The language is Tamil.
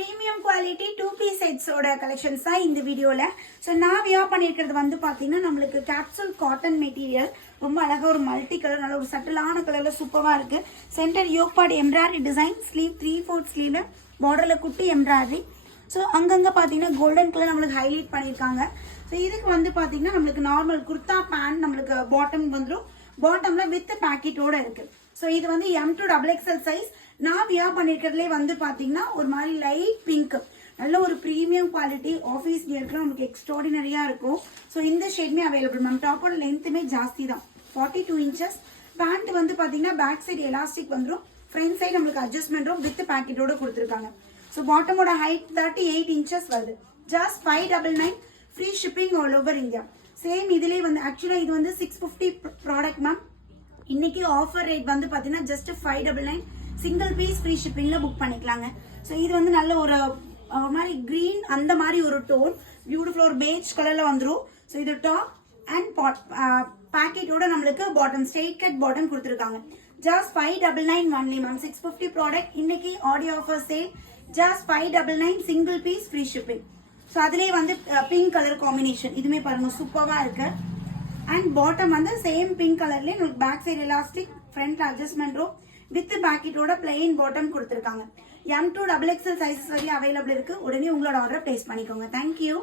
பிரீமியம் குவாலிட்டி 2 பீஸ் செட்ஸோட கலெக்ஷன்ஸ் தான் இந்த வீடியோல. ஸோ நான் வியர் பண்ணியிருக்கிறது வந்து பார்த்தீங்கன்னா நம்மளுக்கு கேப்சூல் காட்டன் மெட்டீரியல். ரொம்ப அழகாக ஒரு மல்டி கலர், நல்ல ஒரு சட்டிலான கலரில் சூப்பராக இருக்குது. Centre yoke part embroidery design, sleeve 3/4 ஸ்லீவில் பார்டரில் குட்டி எம்ப்ராய்டரி. ஸோ அங்கங்கே பார்த்தீங்கன்னா கோல்டன் கலர் நம்மளுக்கு ஹைலைட் பண்ணியிருக்காங்க. ஸோ இதுக்கு வந்து பார்த்தீங்கன்னா நம்மளுக்கு நார்மல் குர்த்தா பேண்ட் நம்மளுக்கு பாட்டம் வந்துடும். பாட்டமில் வித் பேக்கெட்டோட இருக்குது. ஸோ இது வந்து M2 XXL சைஸ். நான் வியர் பண்ணியிருக்கிறதுலே வந்து பார்த்தீங்கன்னா ஒரு மாதிரி லைட் பிங்க், நல்ல ஒரு ப்ரீமியம் குவாலிட்டி ஆஃபீஸ் வியர்க்குலாம் நமக்கு எக்ஸ்ட்ராடினரியாக இருக்கும். ஸோ இந்த ஷேட்மே அவைலபிள் மேம். டாப்போட லென்த்துமே ஜாஸ்தி தான், 42 இன்ச்சஸ். பேண்ட் வந்து பார்த்தீங்கன்னா பேக் சைடு எலாஸ்டிக் வந்துடும், ஃப்ரண்ட் சைடு நம்மளுக்கு அட்ஜஸ்ட்மெண்ட்டும் வித் பேக்கெட்டோட கொடுத்துருக்காங்க. ஸோ பாட்டமோட ஹைட் 38 இன்ச்சஸ் வருது. Just 599, free shipping all over India. Same இதுலேயே வந்து ஆக்சுவலாக இது வந்து 650 ப்ராடக்ட் மேம். இன்னைக்கு ஆஃபர் ரேட் வந்து பார்த்தீங்கன்னா ஜஸ்ட் 599, சிங்கிள் பீஸ் ஃப்ரீ ஷிப்பிங்கில் புக் பண்ணிக்கலாங்க. ஸோ இது வந்து நல்ல ஒரு மாதிரி க்ரீன் அந்த மாதிரி ஒரு டோன், பியூட்டிஃபுல் ஒரு பேஜ் கலரில் வந்துடும். ஸோ இது டாப் அண்ட் பேக்கெட்டோட நம்மளுக்கு பாட்டம் ஸ்ட்ரெயிட் கட் பாட்டம் கொடுத்துருக்காங்க. Just 599 only ma'am. 650 ப்ராடக்ட் இன்னைக்கு audio offer sale. Just 599, single piece free shipping. So அதுலேயே வந்து பிங்க் கலர் காம்பினேஷன், இதுவுமே பாருங்க சூப்பராக இருக்கு. அண்ட் பாட்டம் வந்து சேம் பிங்க் கலர்லேயே உங்களுக்கு back side elastic, front adjustment ரோ வித் பேக்கெட்டோட பிளெயின் பாட்டம் கொடுத்துருக்காங்க. M2 XXL சைஸஸ் வரையும் அவைலபிள் இருக்கு. உடனே உங்களோட ஆர்டர் பிளேஸ் பண்ணிக்கோங்க. தேங்க்யூ.